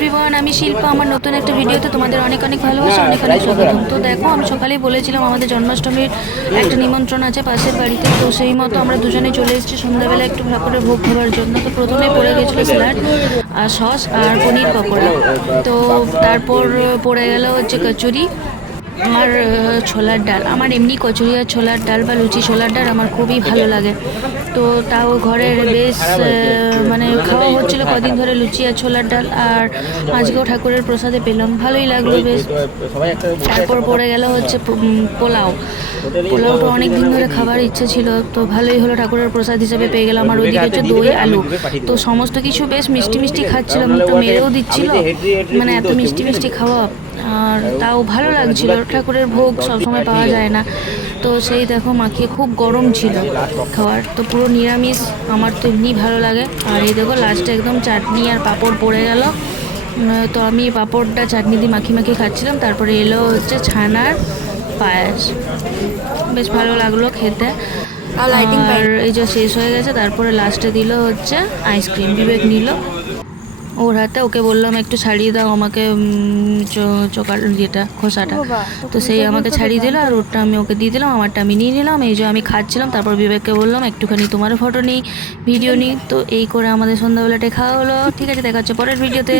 Everyone আমি শিল্পা আমার নতুন একটা ভিডিওতে তোমাদের অনেক অনেক ভালোবাসা অনেক অনেক স্বাগতম তো দেখো আমি সকালেই বলেছিলাম আমাদের জন্মাষ্টমীর একটা নিমন্ত্রণ আছে পাশের বাড়িতে। তো সেই মতো আমরা দুজনে চলে এসেছি সন্ধ্যাবেলা একটু ঠাকুরের ভোগ খাওয়ার জন্য। তো প্রথমে পড়ে গেছিল স্যালাড আর সস আর পনির পকোড়া। তো তারপর পড়ে গেল হচ্ছে কচুরি। আর আহ, ছোলার ডাল আমার এমনি কচুরি আর ছোলার ডাল বা লুচি ছোলার ডাল আমার খুবই ভালো লাগে। তো তাও ঘরের বেশ মানে খাওয়া হচ্ছিল কদিন ধরে লুচি আর ছোলার ডাল আর আজকেও ঠাকুরের প্রসাদে পেলাম। ভালোই লাগল বেশ। তারপর পড়ে গেল হচ্ছে পোলাও। পোলাওটা অনেক দিন ধরে খাবার ইচ্ছে ছিল তো ভালোই হলো ঠাকুরের প্রসাদ হিসেবে পেয়ে গেলাম। আর ওইদিকে হচ্ছে দই আলু। তো সমস্ত কিছু বেশ মিষ্টি মিষ্টি খাচ্ছিলাম একটু মেরেও দিচ্ছিল। মানে এত মিষ্টি মিষ্টি খাওয়া। আর তাও ভালো লাগছিল। ঠাকুরের ভোগ সবসময় পাওয়া যায় না। তো সেই দেখো মাখিয়ে খুব গরম ছিল খাওয়ার। তো পুরো নিরামিষ আমার তো এমনি ভালো লাগে। আর এই দেখো লাস্টে একদম চাটনি আর পাঁপড় পড়ে গেল। তো আমি পাঁপড়টা চাটনি দিয়ে মাখি মাখি খাচ্ছিলাম। তারপরে এলো হচ্ছে ছানার পায়েস। বেশ ভালো লাগল খেতে। আর এই যে শেষ হয়ে গেছে তারপরে লাস্টে দিল হচ্ছে আইসক্রিম বিবেক নিল। ওর হাতে ওকে বললাম একটু ছাড়িয়ে দাও আমাকে চোকার ইয়েটা খোসাটা। তো সেই আমাকে ছাড়িয়ে দিল আর ওরটা আমি ওকে দিয়ে দিলাম আমারটা আমি নিয়ে নিলাম। এই যে আমি খাচ্ছিলাম তারপর বিবেককে বললাম একটুখানি তোমারও ফটো নিই ভিডিও নিই। তো এই করে আমাদের সন্ধ্যাবেলাটা খাওয়া হলো। ঠিক আছে দেখা হচ্ছে পরের ভিডিওতে